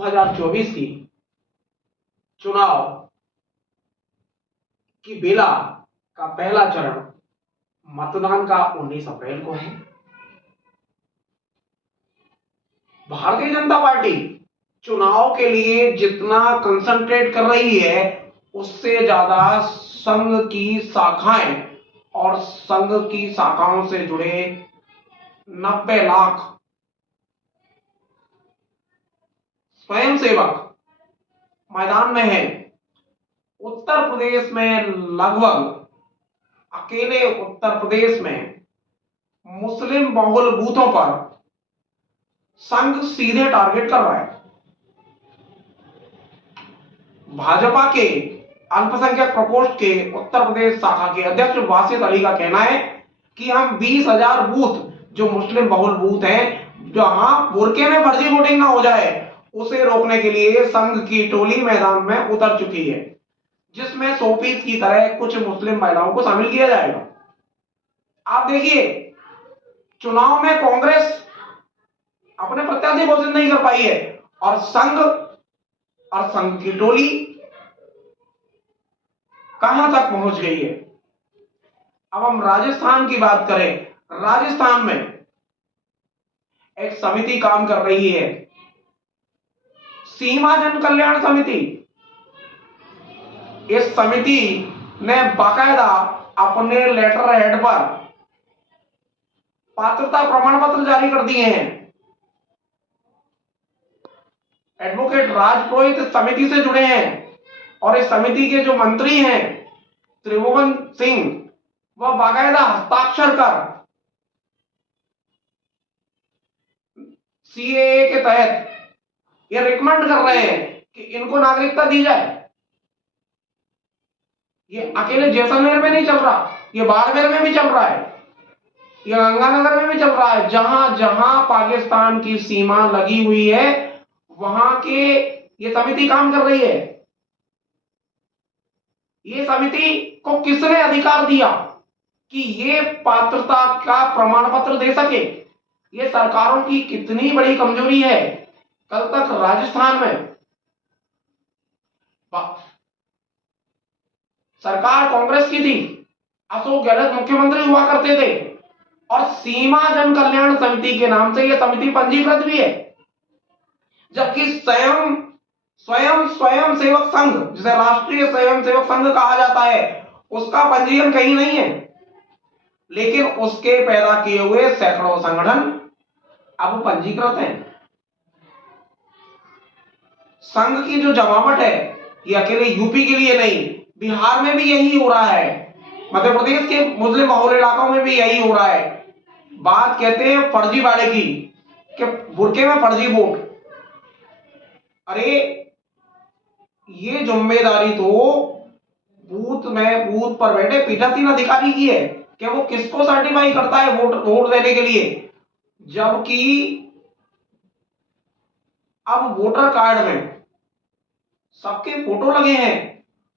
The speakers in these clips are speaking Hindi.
2024 की चुनाव की बेला का पहला चरण मतदान का 19 अप्रैल को है। भारतीय जनता पार्टी चुनाव के लिए जितना कंसंट्रेट कर रही है उससे ज्यादा संघ की शाखाएं और संघ की शाखाओं से जुड़े 90 लाख स्वयंसेवक मैदान में हैं। उत्तर प्रदेश में लगभग अकेले उत्तर प्रदेश में मुस्लिम बहुल बूथों पर संघ सीधे टारगेट कर रहा है। भाजपा के अल्पसंख्यक प्रकोष्ठ के उत्तर प्रदेश शाखा के अध्यक्ष वासिद अली का कहना है कि हम 20,000 बूथ जो मुस्लिम बहुल बूथ हैं जहां बुरके में फर्जी वोटिंग ना हो जाए उसे रोकने के लिए संघ की टोली मैदान में उतर चुकी है, जिसमें शोपीस की तरह कुछ मुस्लिम महिलाओं को शामिल किया जाएगा। आप देखिए, चुनाव में कांग्रेस अपने प्रत्याशी घोषित नहीं कर पाई है और संघ की टोली कहां तक पहुंच गई है। अब हम राजस्थान की बात करें। राजस्थान में एक समिति काम कर रही है, सीमा जन कल्याण समिति। इस समिति ने बाकायदा अपने लेटर हेड पर पात्रता प्रमाण पत्र जारी कर दिए हैं। एडवोकेट राज पुरोहित इस समिति से जुड़े हैं और इस समिति के जो मंत्री हैं त्रिभुवन सिंह, वह बाकायदा हस्ताक्षर कर सीएए के तहत ये रिकमेंड कर रहे हैं कि इनको नागरिकता दी जाए। ये अकेले जैसलमेर में नहीं चल रहा, ये बाड़मेर में भी चल रहा है, ये गंगानगर में भी चल रहा है। जहां जहां पाकिस्तान की सीमा लगी हुई है वहां के ये समिति काम कर रही है। ये समिति को किसने अधिकार दिया कि ये पात्रता का प्रमाण पत्र दे सके? ये सरकारों की कितनी बड़ी कमजोरी है। कल तक राजस्थान में सरकार कांग्रेस की थी, अशोक गहलोत मुख्यमंत्री हुआ करते थे और सीमा जन कल्याण समिति के नाम से यह समिति पंजीकृत भी है, जबकि स्वयं सेवक संघ, जिसे राष्ट्रीय स्वयं सेवक संघ कहा जाता है, उसका पंजीयन कहीं नहीं है। लेकिन उसके पैदा किए हुए सैकड़ों संगठन अब पंजीकृत हैं। संघ की जो जमावट है ये अकेले यूपी के लिए नहीं, बिहार में भी यही हो रहा है, मध्य प्रदेश के मुस्लिम बहुल इलाकों में भी यही हो रहा है। बात कहते हैं फर्जीवाड़े की कि बुरके में फर्जी वोट। अरे ये जिम्मेदारी तो बूथ पर बैठे पीठासीन अधिकारी की है कि वो किसको सर्टिफाई करता है वोट देने के लिए। जबकि अब वोटर कार्ड में सबके फोटो लगे हैं,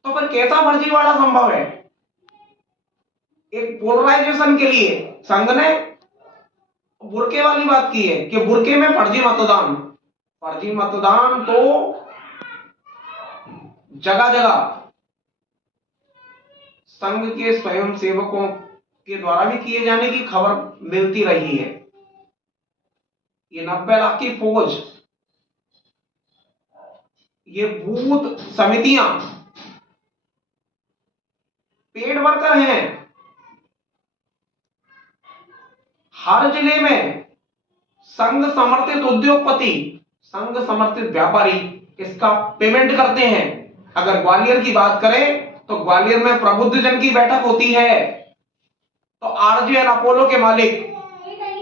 तो फिर कैसा फर्जीवाड़ा संभव है? एक पोलराइजेशन के लिए संघ ने बुरके वाली बात की है कि बुरके में फर्जी मतदान तो जगह जगह संघ के स्वयं सेवकों के द्वारा भी किए जाने की खबर मिलती रही है। ये 90 लाख की फौज, ये बूथ समितियां पेड वर्कर हैं। हर जिले में संघ समर्थित उद्योगपति, संघ समर्थित व्यापारी इसका पेमेंट करते हैं। अगर ग्वालियर की बात करें तो ग्वालियर में प्रबुद्धजन की बैठक होती है तो आरजेएन अपोलो के मालिक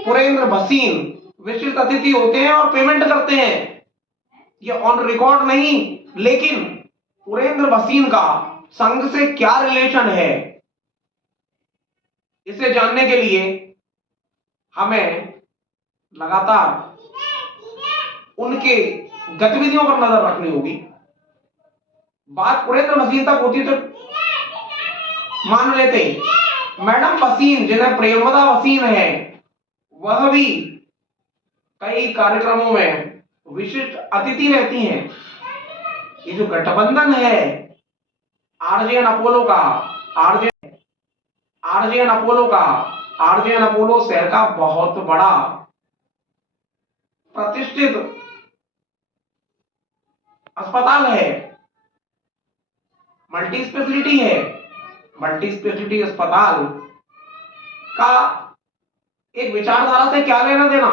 पुरेंद्र भसीन विशिष्ट अतिथि होते हैं और पेमेंट करते हैं। ये ऑन रिकॉर्ड नहीं, लेकिन पुरेंद्र भसीन का संघ से क्या रिलेशन है, इसे जानने के लिए हमें लगातार उनके गतिविधियों पर नजर रखनी होगी। बात पुरेंद्र भसीन तक होती तो मान लेते, मैडम भसीन जिन्हें प्रेमदा भसीन है, वह भी कई कार्यक्रमों में विशिष्ट अतिथि रहती हैं। ये जो गठबंधन है आरजेएन अपोलो का, आरजेएन अपोलो का, आरजेएन अपोलो शहर का बहुत बड़ा प्रतिष्ठित अस्पताल है, मल्टी स्पेशलिटी है। मल्टी स्पेशलिटी अस्पताल का एक विचारधारा से क्या लेना देना।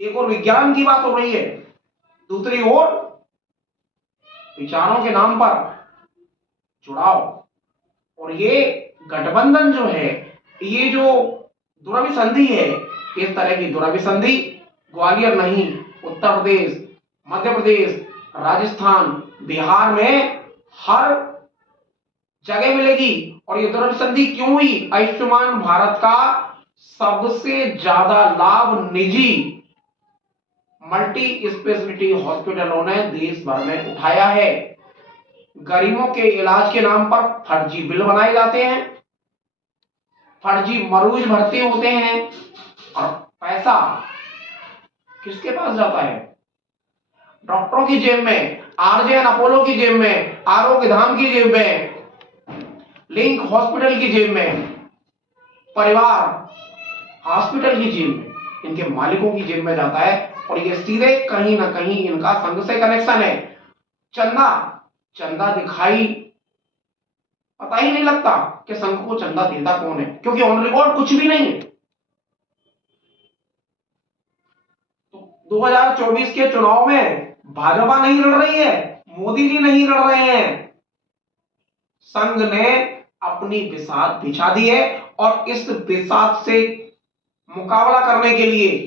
एक और विज्ञान की बात हो रही है, दूसरी ओर विचारों के नाम पर जुड़ाव। और ये गठबंधन जो है, ये जो दुरभिसंधि है, इस तरह की दुरभिसंधि ग्वालियर नहीं, उत्तर प्रदेश, मध्य प्रदेश, राजस्थान, बिहार में हर जगह मिलेगी। और ये दुरभिसंधि क्यों हुई? आयुष्मान भारत का सबसे ज्यादा लाभ निजी मल्टी स्पेशलिटी हॉस्पिटलों ने देश भर में उठाया है। गरीबों के इलाज के नाम पर फर्जी बिल बनाए जाते हैं, फर्जी मरीज भर्ती होते हैं, और पैसा किसके पास जाता है? डॉक्टरों की जेब में, आरजेएन अपोलो की जेब में, आरोग्य धाम की जेब में, लिंक हॉस्पिटल की जेब में, परिवार हॉस्पिटल की जेब में, इनके मालिकों की जेब में जाता है। और ये सीधे कहीं ना कहीं इनका संघ से कनेक्शन है। चंदा दिखाई पता ही नहीं लगता कि संघ को चंदा देता कौन है, क्योंकि ऑन रिकॉर्ड कुछ भी नहीं है। तो 2024 के चुनाव में भाजपा नहीं लड़ रही है, मोदी जी नहीं लड़ रहे हैं, संघ ने अपनी बिसात बिछा दी है। और इस बिसात से मुकाबला करने के लिए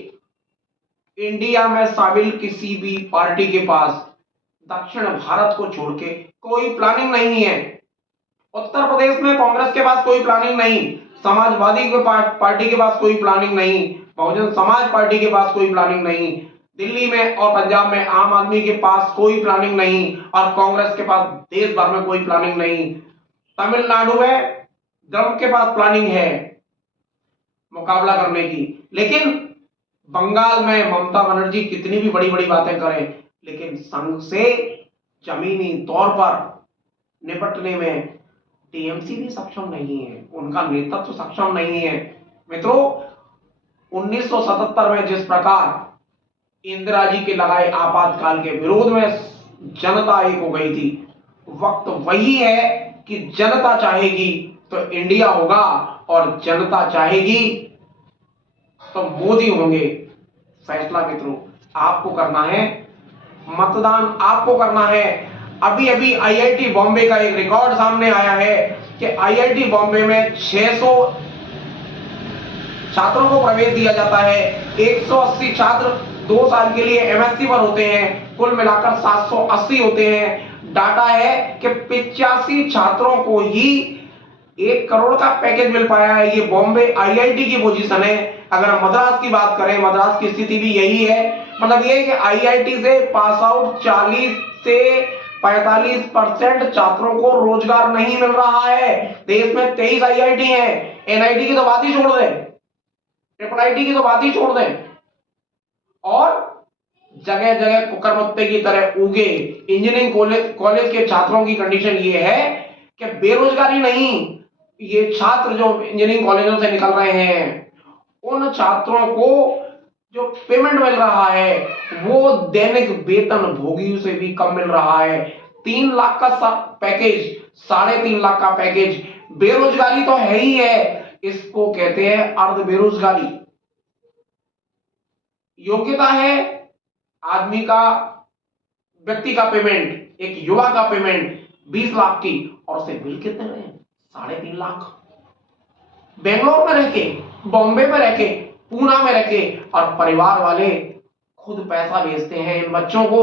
इंडिया में शामिल किसी भी पार्टी के पास दक्षिण भारत को छोड़ के कोई प्लानिंग नहीं है। उत्तर प्रदेश में कांग्रेस के पास कोई प्लानिंग नहीं, समाजवादी पार्टी के पास कोई प्लानिंग नहीं, बहुजन समाज पार्टी के पास कोई प्लानिंग नहीं, दिल्ली में और पंजाब में आम आदमी के पास कोई प्लानिंग नहीं, और कांग्रेस के पास देश भर में कोई प्लानिंग नहीं। तमिलनाडु में द्रविड़ के पास प्लानिंग है मुकाबला करने की, लेकिन बंगाल में ममता बनर्जी कितनी भी बड़ी बड़ी बातें करें, लेकिन संघ से जमीनी तौर पर निपटने में टीएमसी भी सक्षम नहीं है, उनका नेतृत्व सक्षम नहीं है। मित्रों, 1977 में जिस प्रकार इंदिरा जी के लगाए आपातकाल के विरोध में जनता एक हो गई थी, वक्त वही है कि जनता चाहेगी तो इंडिया होगा, और जनता चाहेगी तो मोदी होंगे। फैसला मित्रों आपको करना है, मतदान आपको करना है। अभी अभी आईआईटी बॉम्बे का एक रिकॉर्ड सामने आया है कि आईआईटी बॉम्बे में 600 छात्रों को प्रवेश दिया जाता है, 180 छात्र 2 साल के लिए एमएससी पर होते हैं, कुल मिलाकर 780 होते हैं। डाटा है कि 85 छात्रों को ही 1 करोड़ का पैकेज मिल पाया है। ये बॉम्बे आईआईटी की पोजीशन है। अगर हम मद्रास की बात करें, मद्रास की स्थिति भी यही है। मतलब ये कि आईआईटी से पास आउट 40 से 45% छात्रों को रोजगार नहीं मिल रहा है। देश में 23 आईआईटी है, एनआईटी की तो बात ही छोड़ दें, ट्रिपल आईटी की तो बात ही छोड़ दें, और जगह जगह कुकरमुत्ते की तरह उगे इंजीनियरिंग कॉलेज के छात्रों की कंडीशन ये है कि बेरोजगारी नहीं, ये छात्र जो इंजीनियरिंग कॉलेजों से निकल रहे हैं, उन छात्रों को जो पेमेंट मिल रहा है वो दैनिक वेतन भोगियों से भी कम मिल रहा है। 3 लाख का पैकेज, 3.5 लाख का पैकेज, बेरोजगारी तो है ही है, इसको कहते हैं अर्ध बेरोजगारी। योग्यता है आदमी का, व्यक्ति का पेमेंट, एक युवा का पेमेंट 20 लाख की, और उसे बिल कितने रहे? 3.5 लाख। बेंगलोर में रह के, बॉम्बे में रह के, पूना में रह के, और परिवार वाले खुद पैसा भेजते हैं इन बच्चों को।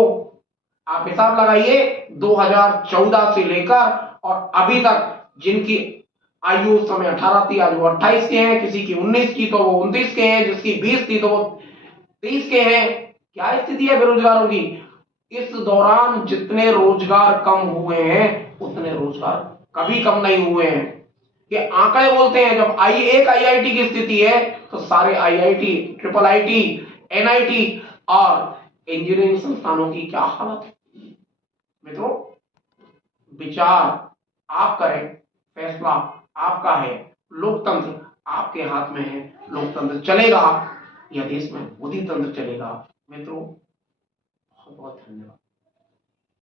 आप हिसाब लगाइए, 2014 से लेकर और अभी तक जिनकी आयु उस समय 18 थी, आज वो 28 के हैं, किसी की 19 की तो वो 29 के हैं, जिसकी 20 थी तो वो 23 के हैं। क्या स्थिति है बेरोजगारों की? इस दौरान जितने रोजगार कम हुए हैं उतने रोजगार कभी कम नहीं हुए हैं। ये आंकड़े बोलते हैं। जब एक आईआईटी की स्थिति है तो सारे आईआईटी, ट्रिपल आईटी, एनआईटी और इंजीनियरिंग संस्थानों की क्या हालत है। मित्रों, विचार आप करें, फैसला आपका है, लोकतंत्र आपके हाथ में है। लोकतंत्र चलेगा या देश में मोदी तंत्र चलेगा। मित्रों, बहुत बहुत धन्यवाद।